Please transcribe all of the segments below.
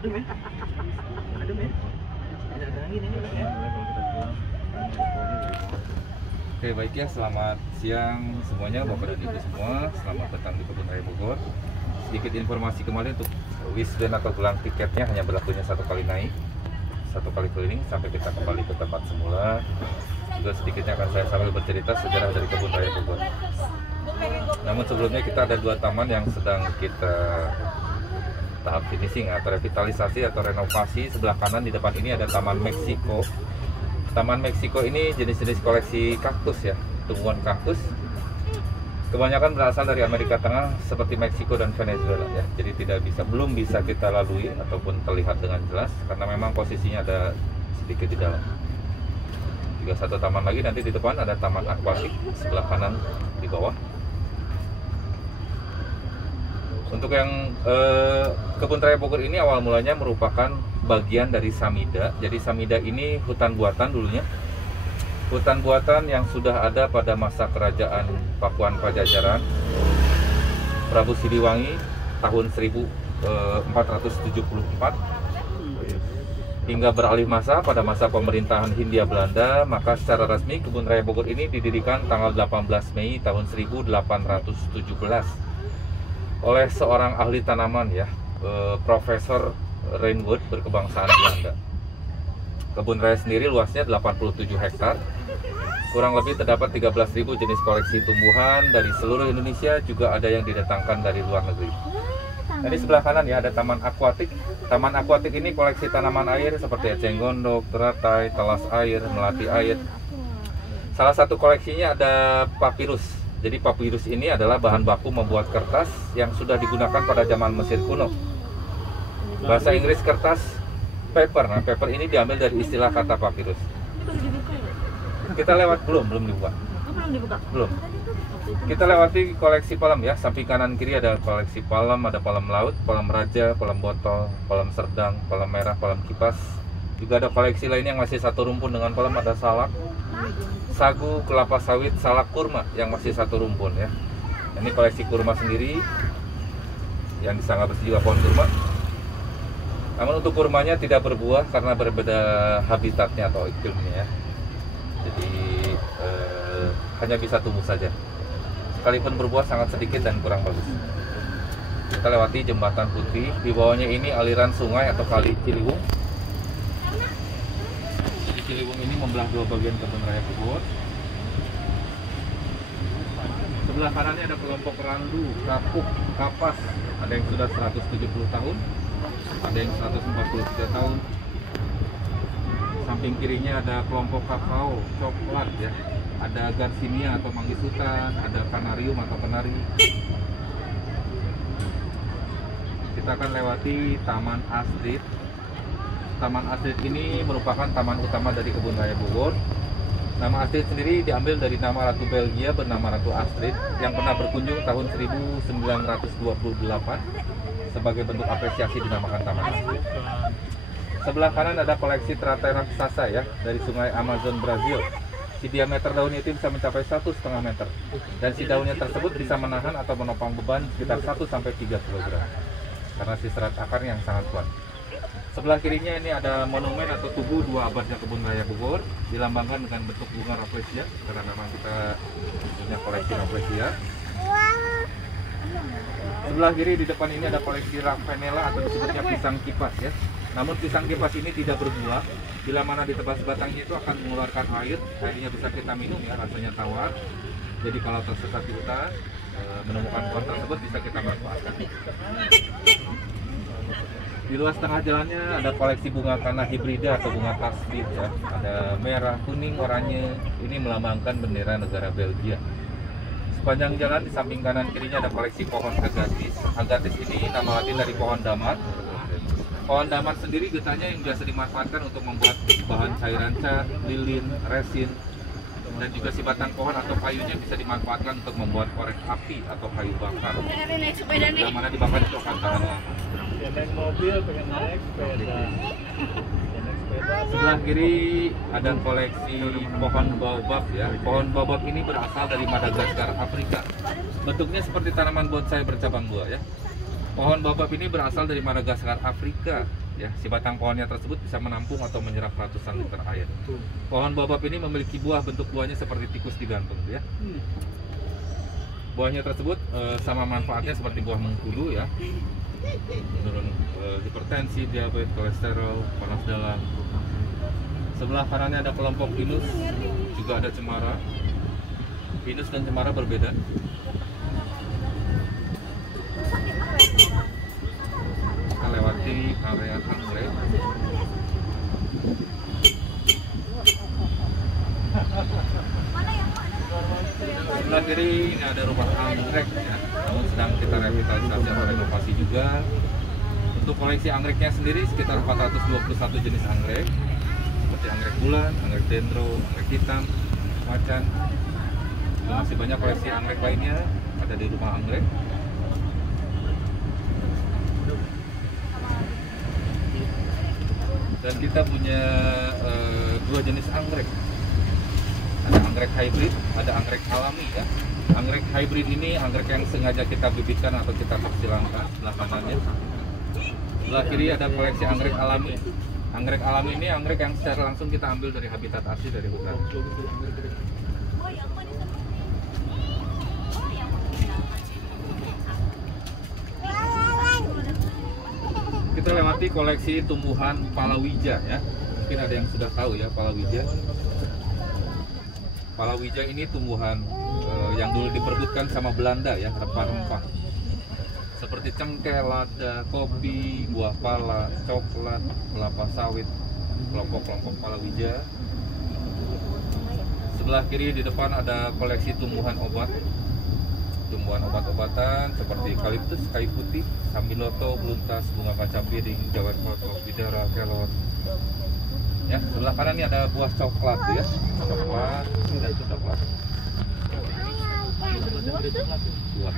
Adem ya. Adem ya. Tidak ada angin ini ya. Oke, baik ya, selamat siang semuanya Bapak dan Ibu semua. Selamat datang di Kebun Raya Bogor. Sedikit informasi kembali untuk wisband atau gelang tiketnya hanya berlakunya satu kali naik, satu kali keliling sampai kita kembali ke tempat semula. Juga sedikitnya akan saya sambil bercerita sejarah dari Kebun Raya Bogor. Namun sebelumnya kita ada dua taman yang sedang kita tahap finishing atau revitalisasi atau renovasi. Sebelah kanan di depan ini ada Taman Meksiko. Taman Meksiko ini jenis-jenis koleksi kaktus ya, tumbuhan kaktus. Kebanyakan berasal dari Amerika Tengah seperti Meksiko dan Venezuela ya. Jadi belum bisa kita lalui ataupun terlihat dengan jelas karena memang posisinya ada sedikit di dalam. Juga satu taman lagi nanti di depan ada taman akuatik sebelah kanan di bawah. Untuk yang Kebun Raya Bogor ini awal mulanya merupakan bagian dari Samida. Jadi Samida ini hutan buatan dulunya. Hutan buatan yang sudah ada pada masa kerajaan Pakuan Pajajaran Prabu Siliwangi tahun 1474 hingga beralih masa pada masa pemerintahan Hindia Belanda. Maka secara resmi Kebun Raya Bogor ini didirikan tanggal 18 Mei tahun 1817 oleh seorang ahli tanaman ya, Profesor Rainwood berkebangsaan Belanda. Kebun raya sendiri luasnya 87 hektar. Kurang lebih terdapat 13.000 jenis koleksi tumbuhan dari seluruh Indonesia, juga ada yang didatangkan dari luar negeri. Nah, di sebelah kanan ya ada taman akuatik. Taman akuatik ini koleksi tanaman air seperti eceng gondok, teratai, telas air, melati air. Salah satu koleksinya ada papirus. Jadi papirus ini adalah bahan baku membuat kertas yang sudah digunakan pada zaman Mesir kuno. Bahasa Inggris kertas paper. Nah, paper ini diambil dari istilah kata papirus. Kita lewat belum dibuka. Belum dibuka. Belum. Kita lewati koleksi palem ya. Samping kanan kiri ada koleksi palem, ada palem laut, palem raja, palem botol, palem serdang, palem merah, palem kipas. Juga ada koleksi lainnya yang masih satu rumpun dengan palem, ada salak, sagu, kelapa sawit, salak kurma yang masih satu rumpun ya. Ini koleksi kurma sendiri yang disangka bersih juga pohon kurma. Namun untuk kurmanya tidak berbuah karena berbeda habitatnya atau iklimnya ya. Jadi hanya bisa tumbuh saja. Sekalipun berbuah sangat sedikit dan kurang bagus. Kita lewati jembatan putih. Di bawahnya ini aliran sungai atau kali Ciliwung. Jadi Ciliwung ini membelah dua bagian Kebun Raya Bogor. Sebelah kanannya ada kelompok randu, kapuk, kapas. Ada yang sudah 170 tahun, ada yang 143 tahun. Samping kirinya ada kelompok kakao, coklat ya. Ada garcinia atau manggis hutan, ada kanarium atau kenari. Kita akan lewati Taman Astrid. Taman Astrid ini merupakan taman utama dari Kebun Raya Bogor. Nama Astrid sendiri diambil dari nama Ratu Belgia bernama Ratu Astrid yang pernah berkunjung tahun 1928. Sebagai bentuk apresiasi dinamakan Taman Astrid. Sebelah kanan ada koleksi teratai raksasa ya dari sungai Amazon Brazil. Si diameter daunnya itu bisa mencapai 1,5 meter. Dan si daunnya tersebut bisa menahan atau menopang beban sekitar 1-3 kg. Karena si serat akarnya yang sangat kuat. Sebelah kirinya ini ada monumen atau tugu 2 abadnya Kebun Raya Bogor, dilambangkan dengan bentuk bunga rafflesia karena memang kita punya koleksi rafflesia. Sebelah kiri di depan ini ada koleksi Ravenela atau disebutnya pisang kipas ya. Namun pisang kipas ini tidak berbuah. Bila mana ditebas batangnya itu akan mengeluarkan air. Airnya bisa kita minum ya, rasanya tawar. Jadi kalau tersesat di hutan, menemukan pohon tersebut bisa kita manfaatkan. Di luar tengah jalannya ada koleksi bunga kana hibrida atau bunga tasbih ya. Ada merah, kuning, oranye. Ini melambangkan bendera negara Belgia. Sepanjang jalan di samping kanan kirinya ada koleksi pohon agatis. Agatis ini nama latin dari pohon damat. Pohon damat sendiri getahnya yang biasa dimanfaatkan untuk membuat bahan cairan cat, lilin, resin, dan juga si batang pohon atau kayunya bisa dimanfaatkan untuk membuat korek api atau kayu bakar. Yang mana dibakar itu akan tahan lama. Naik mobil, pengen naik sepeda. Sebelah kiri ada koleksi pohon baobab ya. Pohon baobab ini berasal dari Madagaskar, Afrika. Bentuknya seperti tanaman bonsai bercabang buah ya. Pohon baobab ini berasal dari Madagaskar, Afrika. ya. Si batang pohonnya tersebut bisa menampung atau menyerap ratusan liter air. Pohon baobab ini memiliki bentuk buahnya seperti tikus digantung ya. Buahnya tersebut sama manfaatnya seperti buah mengkudu ya. Menurun hipertensi, diabetes, kolesterol, panas dalam. Sebelah kanannya ada kelompok pinus, juga ada cemara. Pinus dan cemara berbeda. Kita lewati area anggrek. Sebelah kiri ini ada rumah anggrek ya, namun sedang kita revitalisasi atau renovasi juga. Untuk koleksi anggreknya sendiri sekitar 421 jenis anggrek, seperti anggrek bulan, anggrek dendro, anggrek hitam, macan. Masih banyak koleksi anggrek lainnya ada di rumah anggrek. Dan kita punya dua jenis anggrek. Ada anggrek hybrid, ada anggrek alami ya. Anggrek hybrid ini anggrek yang sengaja kita bibitkan atau kita persilangkan sebelah kanannya. Sebelah kiri ada koleksi anggrek alami. Anggrek alami ini anggrek yang secara langsung kita ambil dari habitat asli dari hutan. Kita lewati koleksi tumbuhan palawija ya. Mungkin ada yang sudah tahu ya palawija. Palawija ini tumbuhan yang dulu diperbutkan sama Belanda ya, rempah-rempah. Seperti cengkeh, lada, kopi, buah pala, coklat, kelapa sawit, kelompok-kelompok palawija. Sebelah kiri di depan ada koleksi tumbuhan obat. Tumbuhan obat-obatan seperti eukaliptus, kayu putih, sambiloto, beluntas, bunga kaca piring, jawet kotok, bidara, kelor. Ya, sebelah kanan ini ada buah coklat ya, coklat dan coklat. Buah.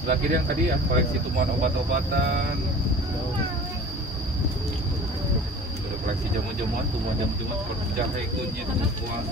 Sebelah kiri yang tadi ya, koleksi tumbuhan obat-obatan. Ada koleksi jamu-jamuan, tumbuhan jamu-jamuan seperti jahe, kunyit, buah.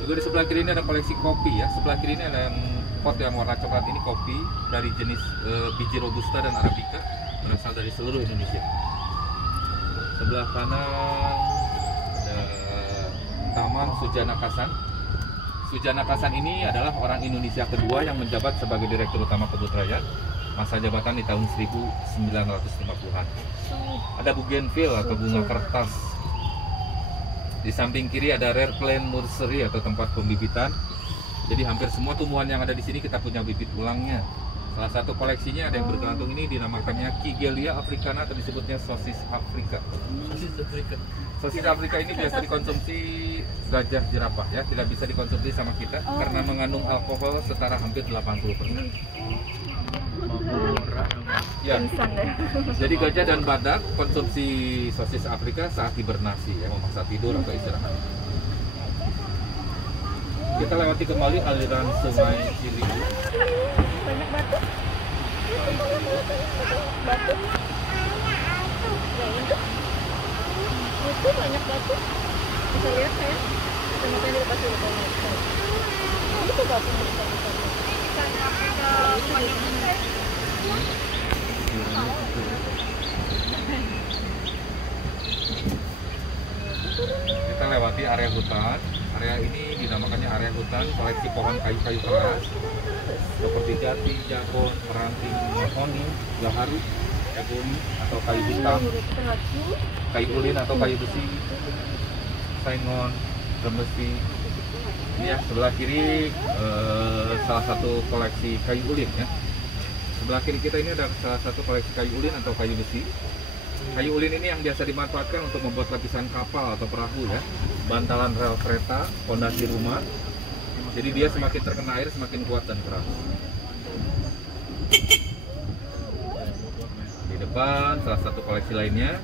Juga di sebelah kiri ini ada koleksi kopi ya. Sebelah kiri ini ada yang pot yang warna coklat ini kopi dari jenis biji robusta dan arabica, berasal dari seluruh Indonesia. Sebelah kanan ada Taman Sujana Kasan. Sujana Kasan ini adalah orang Indonesia kedua yang menjabat sebagai Direktur Utama Kebun Raya. Masa jabatan di tahun 1950-an. Ada bougainville atau bunga kertas. Di samping kiri ada rare plant nursery atau tempat pembibitan. Jadi hampir semua tumbuhan yang ada di sini kita punya bibit ulangnya. Salah satu koleksinya ada yang bergelantung ini dinamakannya Kigelia africana atau disebutnya sosis Afrika. Sosis Afrika ini biasa dikonsumsi gajah jerapah ya, tidak bisa dikonsumsi sama kita karena mengandung alkohol setara hampir 80%. Ya. Jadi gajah dan badak konsumsi sosis Afrika saat hibernasi ya, memaksa tidur atau istirahat. Kita lewati kembali aliran sungai Ciliwung. Banyak batu. Batu. Itu banyak batu. Bisa lihat saya. Makanya dilepas dulu kalau itu batu besar. Kita lewati area hutan. Area ini dinamakannya area hutan koleksi pohon kayu-kayu keras seperti jati, jagon, meranting, mahoni, gaharu, jagoni atau kayu hitam, kayu ulin atau kayu besi, saingon, remesi. Ini ya sebelah kiri salah satu koleksi kayu ulin ya. Sebelah kiri kita ini ada salah satu koleksi kayu ulin atau kayu besi. Kayu ulin ini yang biasa dimanfaatkan untuk membuat lapisan kapal atau perahu ya, bantalan rel kereta, fondasi rumah. Jadi dia semakin terkena air semakin kuat dan keras. Di depan salah satu koleksi lainnya.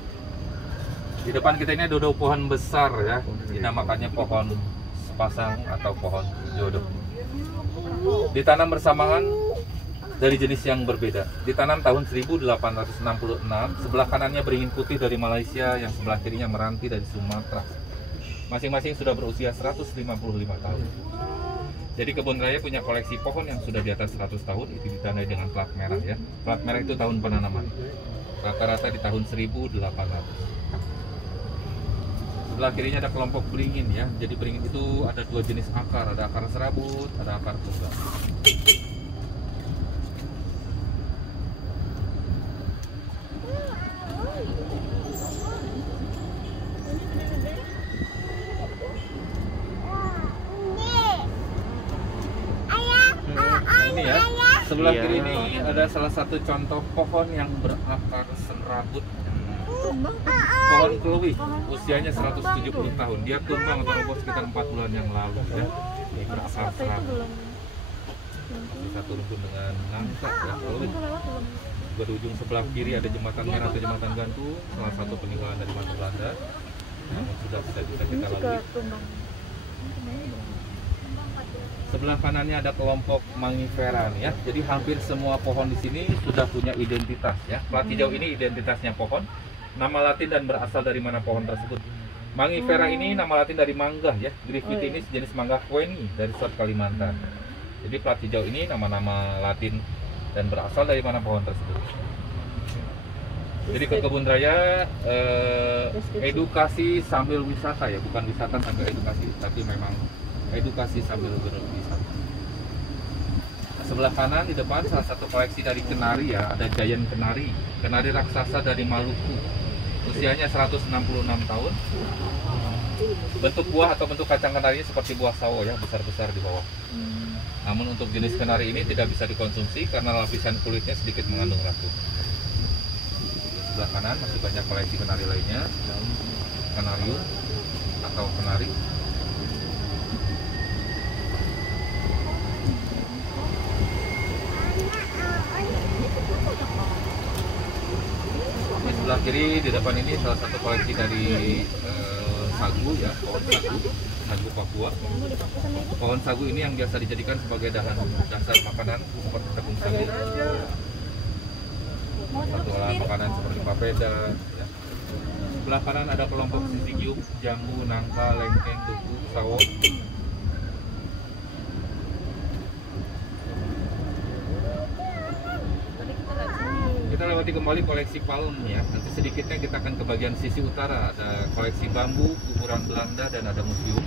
Di depan kita ini ada pohon besar ya, dinamakannya pohon sepasang atau pohon jodoh. Ditanam bersamaan dari jenis yang berbeda. Ditanam tahun 1866, sebelah kanannya beringin putih dari Malaysia, yang sebelah kirinya meranti dari Sumatera. Masing-masing sudah berusia 155 tahun. Jadi kebun raya punya koleksi pohon yang sudah di atas 100 tahun, itu ditandai dengan plat merah ya. Plat merah itu tahun penanaman. Rata-rata di tahun 1800. Sebelah kirinya ada kelompok beringin ya. Jadi beringin itu ada dua jenis akar, ada akar serabut, ada akar tunggal. Ini ya, sebelah Iya. kiri ini ada salah satu contoh pohon yang berakar serabut. Pohon keluih, usianya 170 tahun. Dia tumbang atau roboh sekitar 4 bulan yang lalu ya. Ini berakar serabut. Satu rumpun dengan nangka ya. Lalu berujung sebelah kiri ada jembatan merah atau jembatan gantung, salah satu peninggalan dari masa Belanda. Namun sudah bisa kita lalui. Sebelah kanannya ada kelompok mangifera nih ya. Jadi hampir semua pohon di sini sudah punya identitas ya. Plat hijau ini identitasnya pohon, nama Latin dan berasal dari mana pohon tersebut. Mangifera ini nama Latin dari mangga ya. Griffith ini sejenis mangga Queni dari Selat Kalimantan. Jadi plat hijau ini nama-nama Latin dan berasal dari mana pohon tersebut. Jadi ke kebun raya edukasi sambil wisata ya, bukan wisata sambil edukasi, tapi memang edukasi sambil berwisata. Sebelah kanan di depan salah satu koleksi dari kenari ya, ada giant kenari, kenari raksasa dari Maluku. Usianya 166 tahun. Bentuk buah atau bentuk kacang kenarinya seperti buah sawo ya, besar-besar di bawah. Namun untuk jenis kenari ini tidak bisa dikonsumsi karena lapisan kulitnya sedikit mengandung racun. Sebelah kanan masih banyak koleksi kenari lainnya, kenarium atau kenari. Di sebelah kiri di depan ini salah satu koleksi dari sagu ya, pohon sagu Papua. Pohon sagu ini yang biasa dijadikan sebagai dasar makanan seperti tepung sagu, satu olahan makanan seperti papeda ya. Sebelah kanan ada kelompok sisigium, jambu, nangka, lengkeng, duku, sawo. Kita lewati kembali koleksi palm ya. Nanti sedikitnya kita akan ke bagian sisi utara, ada koleksi bambu, kuburan Belanda dan ada museum.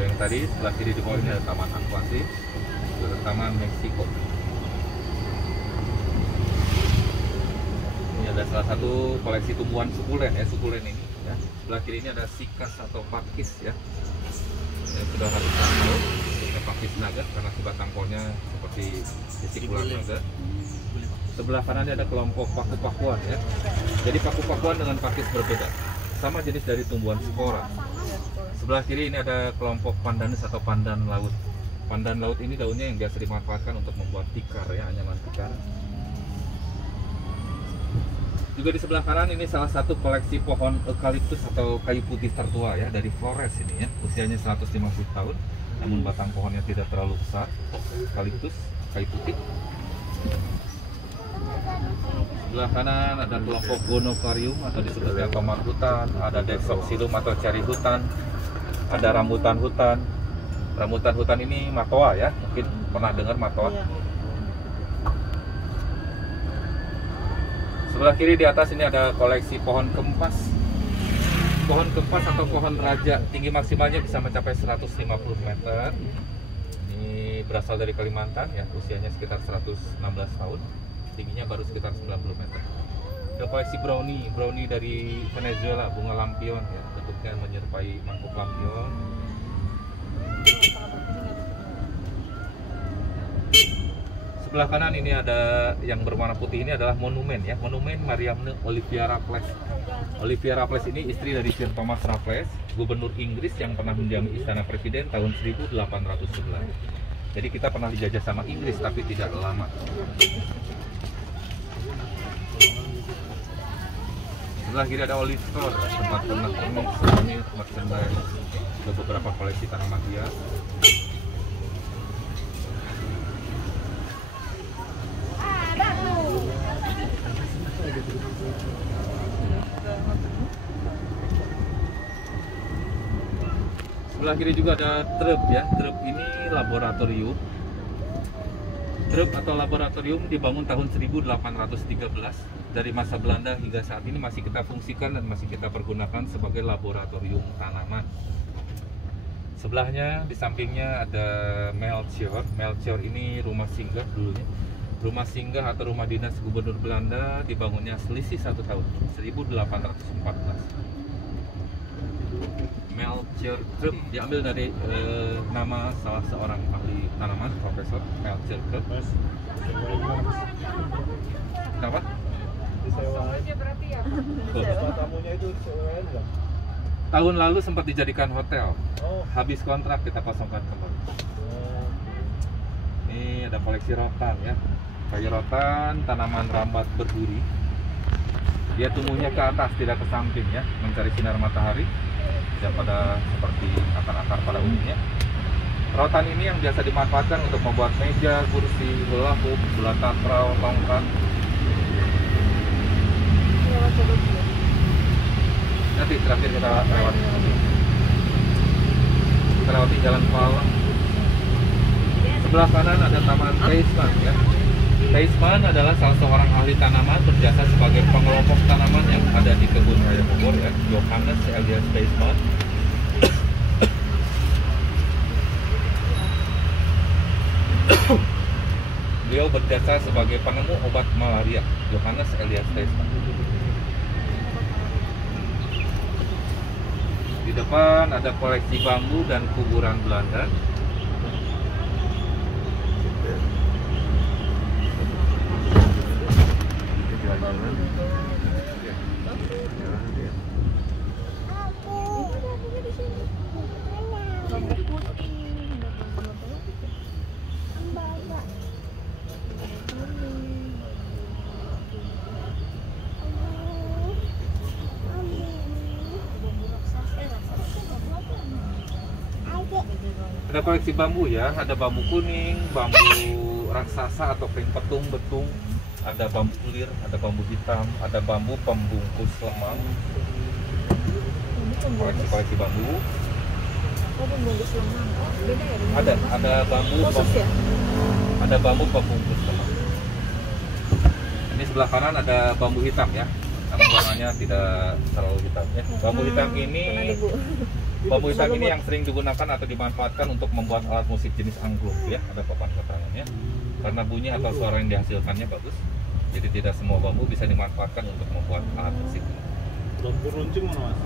Yang tadi sebelah kiri di bawah ini ada taman akuatik, taman Meksiko. Ini ada salah satu koleksi tumbuhan sukulen ya, sukulen ini ya. Sebelah kiri ini ada sikas atau pakis ya. Yang sudah ratusan tahun, pakis naga karena sebatang pohonnya seperti sisikulan naga. Sebelah kanannya ada kelompok paku-pakuan ya. Jadi paku-pakuan dengan pakis berbeda, sama jenis dari tumbuhan spora. Sebelah kiri ini ada kelompok pandanus atau pandan laut. Pandan laut ini daunnya yang biasa dimanfaatkan untuk membuat tikar ya, anyaman tikar. Juga di sebelah kanan ini salah satu koleksi pohon eukaliptus atau kayu putih tertua ya, dari Flores ini ya. Usianya 150 tahun, namun batang pohonnya tidak terlalu besar. Eukaliptus, kayu putih. Sebelah kanan ada kelompok Gonoparium atau disebutnya tomar hutan, ada Dexoxylum atau ceri hutan, ada rambutan hutan. Rambutan hutan ini matoa ya, mungkin pernah dengar matoa. Sebelah kiri di atas ini ada koleksi pohon kempas. Pohon kempas atau pohon raja, tinggi maksimalnya bisa mencapai 150 meter. Ini berasal dari Kalimantan ya, usianya sekitar 116 tahun. Tingginya baru sekitar 90 meter. Ada koleksi brownie dari Venezuela, bunga lampion ya, bentuknya menyerupai mangkuk lampion. Sebelah kanan ini ada yang berwarna putih, ini adalah monumen ya, monumen Mariamne Olivia Raffles. Olivia Raffles ini istri dari Sir Thomas Raffles, gubernur Inggris yang pernah mendiami istana presiden tahun 1811. Jadi kita pernah dijajah sama Inggris tapi tidak lama. Sebelah kiri ada olive store, tempat pernak-pernik, souvenir, merchandise, ada beberapa koleksi tanaman hias. Sebelah kiri juga ada truk ya. Truk ini laboratorium. Truk atau laboratorium dibangun tahun 1813. Dari masa Belanda hingga saat ini masih kita fungsikan dan masih kita pergunakan sebagai laboratorium tanaman. Sebelahnya di sampingnya ada Melchior. Melchior ini rumah singgah dulunya. Rumah singgah atau rumah dinas gubernur Belanda, dibangunnya selisih 1 tahun, 1814. Melchior Krupp diambil dari nama salah seorang ahli tanaman, Profesor Melchior Krupp. Kenapa? Disewain. berarti ya. Rumah tamunya itu disewain nggak? Tahun lalu sempat dijadikan hotel. Oh. Habis kontrak kita kosongkan kembali. Ini ada koleksi rotan ya. Kayu rotan, tanaman rambat berduri. Dia tumbuhnya ke atas, tidak ke samping ya, mencari sinar matahari. Tidak pada seperti akar-akar pada umumnya. Rotan ini yang biasa dimanfaatkan untuk membuat meja, kursi, belahuk, bola takraw, tongkat. Nanti terakhir kita lewat. Kita lewati jalan Palang. Sebelah kanan ada Taman Teisman ya. Teisman adalah salah seorang ahli tanaman berjasa sebagai pengelompok tanaman yang ada di kebun raya Bogor ya, Johannes Elias Teisman. Beliau berjasa sebagai penemu obat malaria, Johannes Elias Teisman. Di depan ada koleksi bambu dan kuburan Belanda. Ada koleksi bambu ya, ada bambu kuning, bambu raksasa atau pring petung, betung, ada bambu kulir, ada bambu hitam, ada bambu pembungkus lemang. Koleksi bambu. Ada bambu ada bambu pembungkus lemang. Ini sebelah kanan ada bambu hitam ya, namun warnanya tidak terlalu hitam ya. Bambu hitam ini yang sering digunakan atau dimanfaatkan untuk membuat alat musik jenis angklung ya, ada papan keterangannya. Karena bunyi atau suara yang dihasilkannya bagus, jadi tidak semua bambu bisa dimanfaatkan untuk membuat alat musik. Bambu runcing mana mas?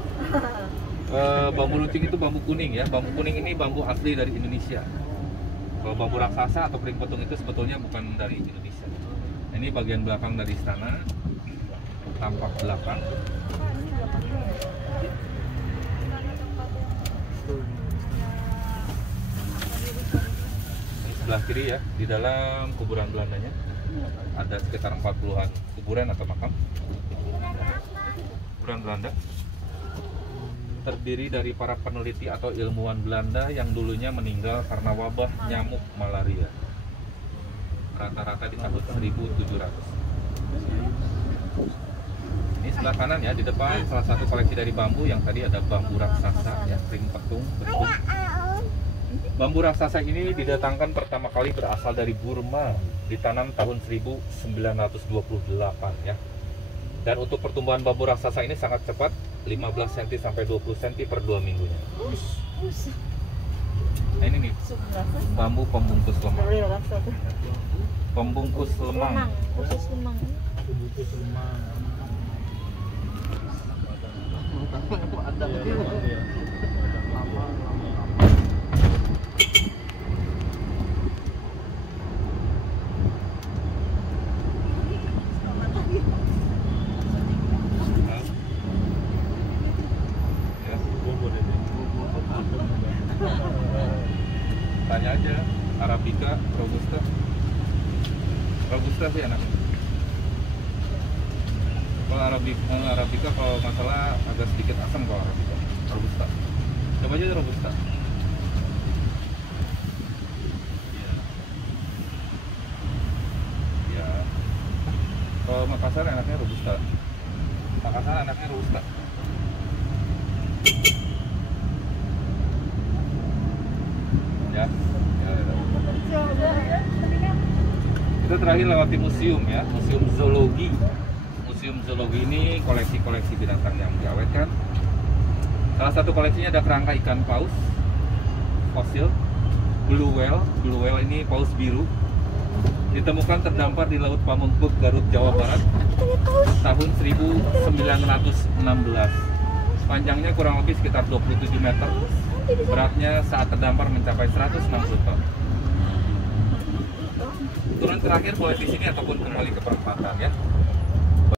Bambu runcing itu bambu kuning ya. Bambu kuning ini bambu asli dari Indonesia. Kalau bambu raksasa atau pring petung itu sebetulnya bukan dari Indonesia. Ini bagian belakang dari istana, tampak belakang. Sebelah kiri ya, di dalam kuburan Belandanya ada sekitar 40-an kuburan atau makam kuburan Belanda, terdiri dari para peneliti atau ilmuwan Belanda yang dulunya meninggal karena wabah nyamuk malaria rata-rata di tahun 1700. Ini sebelah kanan ya, di depan salah satu koleksi dari bambu yang tadi ada bambu raksasa ya, pring petung, betung. Bambu raksasa ini didatangkan pertama kali berasal dari Burma, ditanam tahun 1928 ya. Dan untuk pertumbuhan bambu raksasa ini sangat cepat, 15 cm sampai 20 cm per 2 minggunya. Nah ini nih, bambu pembungkus lemang. Pembungkus lemang. Khusus lemang. Pembungkus lemang. Ada Tanya aja Arabica Robusta sih enaknya. Kalau Arabica kalau masalah agak sedikit asam kalau Arabica. Robusta. Coba aja Robusta. Ya. Kalau Makassar enaknya Robusta. Makassar enaknya Robusta. Ya. Kita terakhir lewati museum ya, museum zoologi. Museum zoologi ini koleksi-koleksi binatang yang diawetkan. Salah satu koleksinya ada kerangka ikan paus fosil, blue whale ini paus biru, ditemukan terdampar di Laut Pamengpeuk, Garut, Jawa Barat tahun 1916. Panjangnya kurang lebih sekitar 27 meter, beratnya saat terdampar mencapai 160 ton. Turun terakhir boleh di sini ataupun kembali ke perempatan ya.